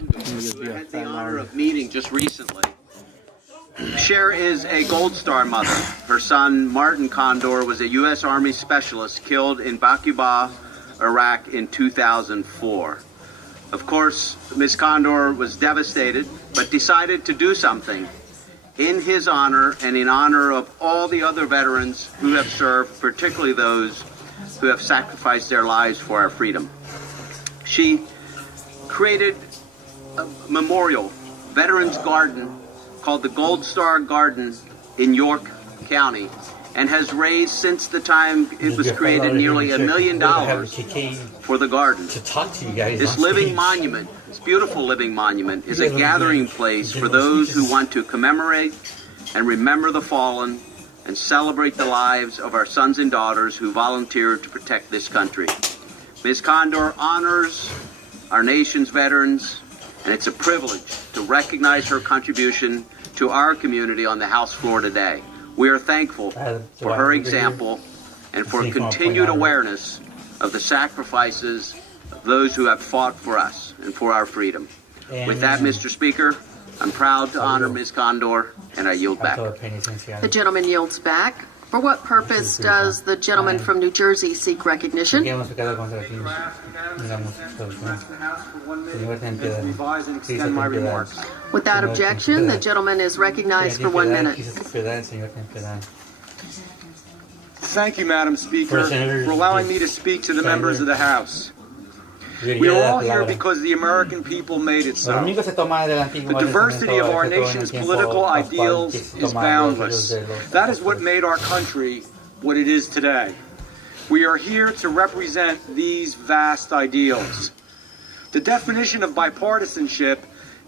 who I had the honor of meeting just recently. Cher is a Gold Star mother. Her son, Martin Condor, was a U.S. Army specialist killed in Baquba, Iraq in 2004. Of course, Ms. Condor was devastated, but decided to do something in his honor and in honor of all the other veterans who have served, particularly those who have sacrificed their lives for our freedom. She created a memorial veterans garden called the Gold Star Garden in York County, and has raised, since the time it was created, nearly $1 million for the garden. This living monument, this beautiful living monument, is a gathering place for those who want to commemorate and remember the fallen and celebrate the lives of our sons and daughters who volunteered to protect this country. Ms. Condor honors our nation's veterans, and it's a privilege to recognize her contribution to our community on the House floor today. We are thankful for her example and for continued awareness of the sacrifices of those who have fought for us and for our freedom. With that, Mr. Speaker, I'm proud to honor Ms. Condor, and I yield back. The gentleman yields back. For what purpose does the gentleman from New Jersey seek recognition? Without objection, the gentleman is recognized for 1 minute. Thank you, Madam Speaker, for allowing me to speak to the members of the House. We are all here because the American people made it so. The diversity of our nation's political ideals is boundless. That is what made our country what it is today. We are here to represent these vast ideals. The definition of bipartisanship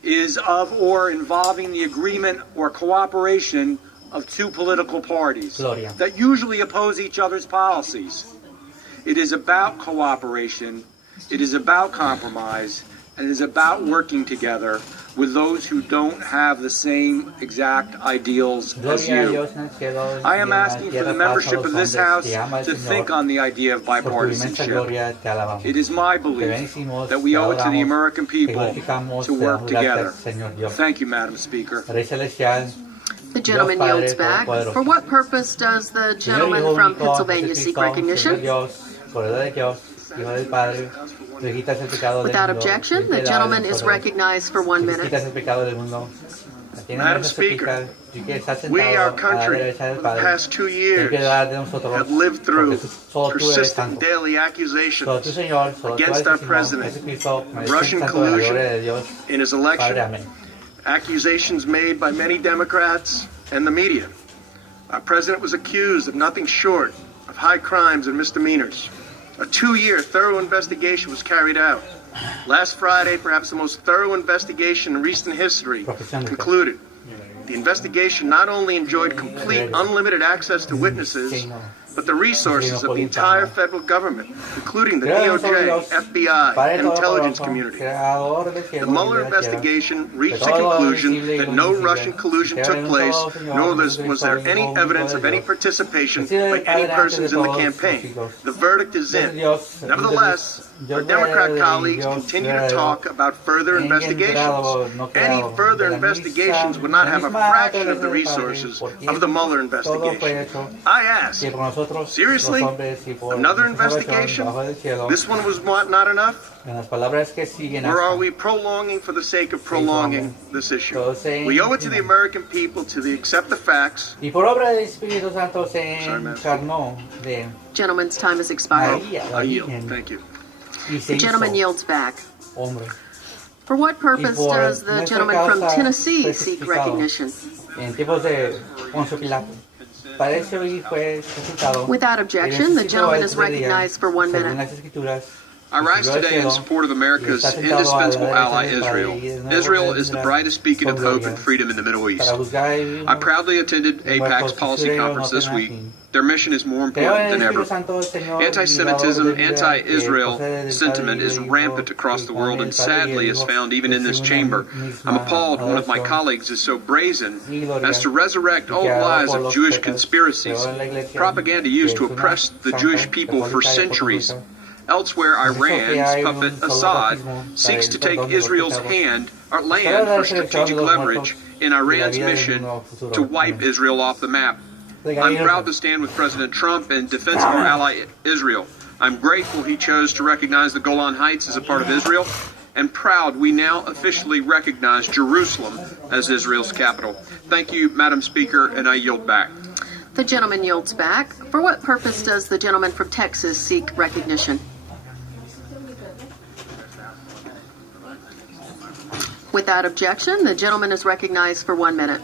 is of or involving the agreement or cooperation of two political parties that usually oppose each other's policies. It is about cooperation. It is about compromise, and it is about working together with those who don't have the same exact ideals as you. I am asking for the membership of this House to think on the idea of bipartisanship. It is my belief that we owe it to the American people to work together. Thank you, Madam Speaker. The gentleman yields back. For what purpose does the gentleman from Pennsylvania seek recognition? Without objection, the gentleman is recognized for 1 minute. Madam Speaker, we, our country, for the past 2 years, have lived through persistent daily accusations against our president of Russian collusion in his election, accusations made by many Democrats and the media. Our president was accused of nothing short of high crimes and misdemeanors. A 2-year thorough investigation was carried out. Last Friday, perhaps the most thorough investigation in recent history concluded. The investigation not only enjoyed complete unlimited access to witnesses, but the resources of the entire federal government, including the DOJ, FBI, and intelligence community. The Mueller investigation reached the conclusion that no Russian collusion took place, nor was there any evidence of any participation by any persons in the campaign. The verdict is in. Nevertheless, our Democrat colleagues continue to talk about further investigations. Any further investigations would not have a fraction of the resources of the Mueller investigation. I ask, seriously? Another investigation? This one was not enough? Or are we prolonging for the sake of prolonging this issue? We owe it to the American people to accept the facts. Gentleman's time has expired. I yield. Thank you. The gentleman yields back. For what purpose does the gentleman from Tennessee seek recognition? Without objection, the gentleman is recognized for 1 minute. I rise today in support of America's indispensable ally, Israel. Israel is the brightest beacon of hope and freedom in the Middle East. I proudly attended AIPAC's policy conference this week. Their mission is more important than ever. Anti-Semitism, anti-Israel sentiment is rampant across the world and sadly is found even in this chamber. I'm appalled one of my colleagues is so brazen as to resurrect old lies of Jewish conspiracies, propaganda used to oppress the Jewish people for centuries. Elsewhere, Iran's puppet Assad seeks to take Israel's land for strategic leverage in Iran's mission to wipe Israel off the map. I'm proud to stand with President Trump in defense of our ally Israel. I'm grateful he chose to recognize the Golan Heights as a part of Israel, and proud we now officially recognize Jerusalem as Israel's capital. Thank you, Madam Speaker, and I yield back. The gentleman yields back. For what purpose does the gentleman from Texas seek recognition? Without objection, the gentleman is recognized for 1 minute.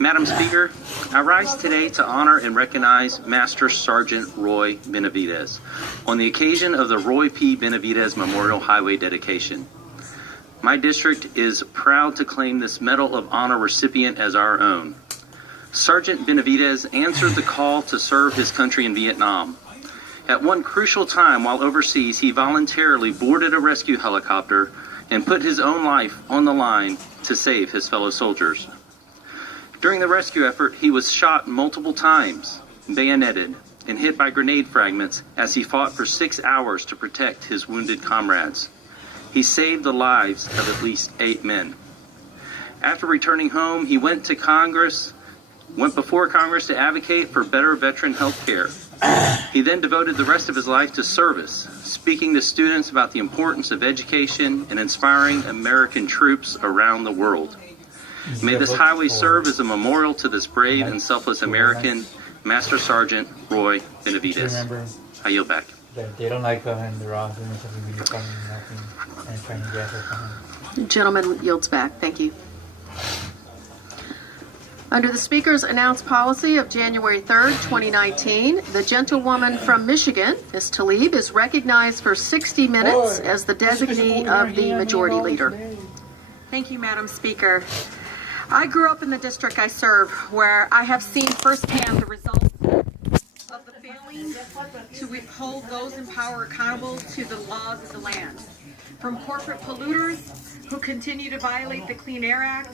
Madam Speaker, I rise today to honor and recognize Master Sergeant Roy Benavidez on the occasion of the Roy P. Benavidez Memorial Highway dedication. My district is proud to claim this Medal of Honor recipient as our own. Sergeant Benavidez answered the call to serve his country in Vietnam. At one crucial time while overseas, he voluntarily boarded a rescue helicopter and put his own life on the line to save his fellow soldiers. During the rescue effort, he was shot multiple times, bayoneted, and hit by grenade fragments as he fought for 6 hours to protect his wounded comrades. He saved the lives of at least 8 men. After returning home, he went before Congress to advocate for better veteran health care. He then devoted the rest of his life to service, speaking to students about the importance of education and inspiring American troops around the world. May this highway serve as a memorial to this brave and selfless American, Master Sergeant Roy Benavidez. I yield back. They don't like in the wrong and trying to get her. The gentleman yields back. Thank you. Under the Speaker's announced policy of January 3rd, 2019, the gentlewoman from Michigan, Ms. Tlaib, is recognized for 60 minutes as the designee of the Majority Leader. Thank you, Madam Speaker. I grew up in the district I serve, where I have seen firsthand the results of the failing to hold those in power accountable to the laws of the land. From corporate polluters who continue to violate the Clean Air Act,